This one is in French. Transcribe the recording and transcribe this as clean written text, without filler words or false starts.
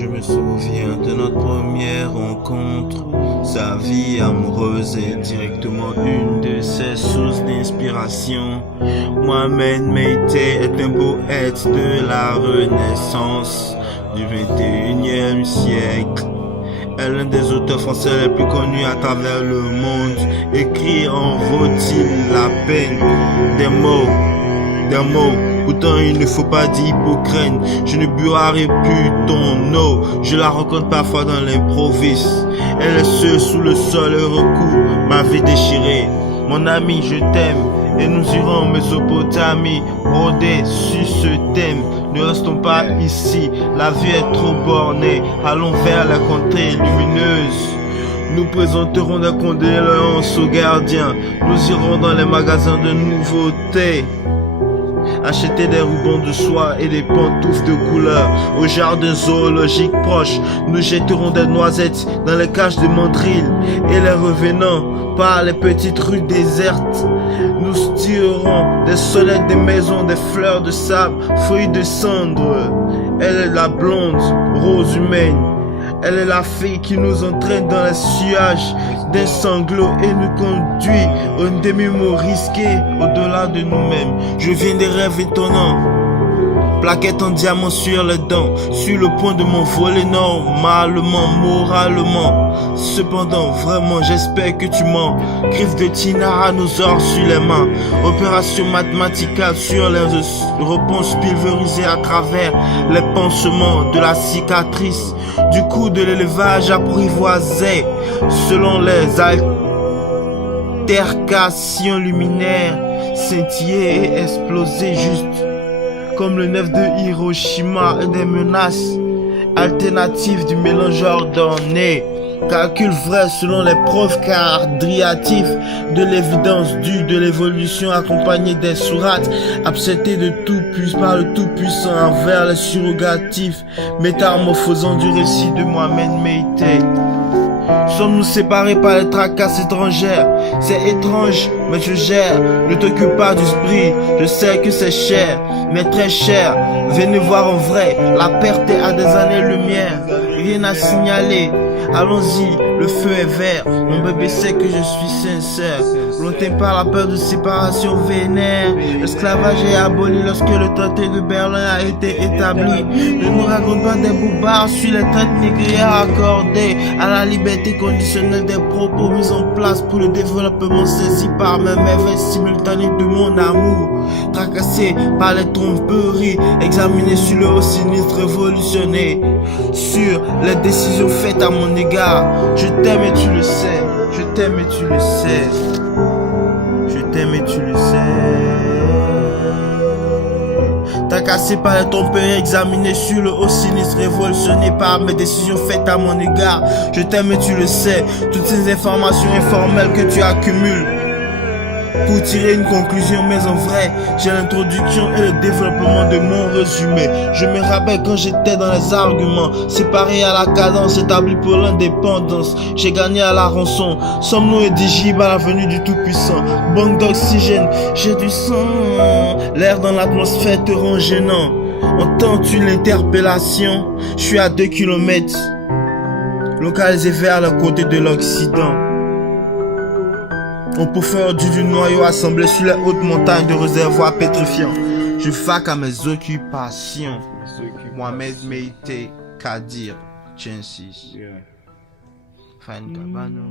Je me souviens de notre première rencontre. Sa vie amoureuse est directement une de ses sources d'inspiration. Mohamed Meïté est un poète de la Renaissance du 21e siècle. Elle est l'un des auteurs français les plus connus à travers le monde. Écrit en vaut-il la peine des mots. Pourtant il ne faut pas d'hypocrite. Je ne boirai plus ton eau. Je la rencontre parfois dans l'improviste. Elle est seule sous le sol et recouvre ma vie déchirée. Mon ami, je t'aime. Et nous irons en Mésopotamie, broder sur ce thème. Ne restons pas ici, la vie est trop bornée. Allons vers la contrée lumineuse. Nous présenterons des condoléances aux gardiens. Nous irons dans les magasins de nouveautés. Acheter des rubans de soie et des pantoufles de couleur. Au jardin zoologique proche, nous jetterons des noisettes dans les cages de mandrilles. Et les revenants par les petites rues désertes, nous tirerons des sonnettes des maisons, des fleurs de sable, fruits de cendre. Elle est la blonde, rose humaine. Elle est la fille qui nous entraîne dans les sillage d'un sanglot et nous conduit au demi-mot risqué au-delà de nous-mêmes. Je viens des rêves étonnants, plaquettes en diamant sur les dents, sur le point de m'envoler normalement, moralement. Cependant, vraiment, j'espère que tu mens. Griffe de tyrannosaure sur les mains, opération mathématicale sur les réponses pulvérisées à travers les pansements de la cicatrice. Du coup de l'élevage apprivoisé, selon les altercations luminaires, scintiller et exploser juste comme le neuf de Hiroshima et des menaces alternatives du mélange ordonné. Calcul vrai selon les preuves quadriatives de l'évidence due de l'évolution accompagnée des sourates absétées de tout par le tout-puissant envers les surrogatifs métamorphosant du récit de Mohamed Meïté. Sommes-nous séparés par les tracasses étrangères? C'est étrange, mais je gère. Ne t'occupe pas du sprit, je sais que c'est cher, mais très cher. Venez voir en vrai, la perte est à des années-lumière. Rien à signaler, allons-y, le feu est vert. Mon bébé sait que je suis sincère. Longtemps par la peur de séparation vénère. L'esclavage est aboli lorsque le traité de Berlin a été établi. Ne nous raconte pas des bobards sur les traites négrières accordées à la liberté conditionnelle des propos mis en place pour le développement saisi par mes merveilles simultanées de mon amour. Tracassé par les tromperies, examiné sur le haut sinistre révolutionné, sur les décisions faites à mon égard. Je t'aime et tu le sais, je t'aime et tu le sais, je t'aime et tu le sais. T'as cassé par les tromperies, examiné sur le haut sinistre, révolutionné par mes décisions faites à mon égard. Je t'aime et tu le sais, toutes ces informations informelles que tu accumules pour tirer une conclusion, mais en vrai, j'ai l'introduction et le développement de mon résumé. Je me rappelle quand j'étais dans les arguments, séparés à la cadence, établis pour l'indépendance. J'ai gagné à la rançon. Sommes-nous éligibles à la venue du Tout-Puissant? Banque d'oxygène, j'ai du sang. L'air dans l'atmosphère te rend gênant. Entends-tu l'interpellation? Je suis à 2 km, localisé vers le côté de l'Occident. On peut faire du noyau assemblé sur les hautes montagnes de réservoirs pétrifiants. Je vaque à mes occupations. Mohamed Meïté, Kadir, Chensis. Fan Kabano.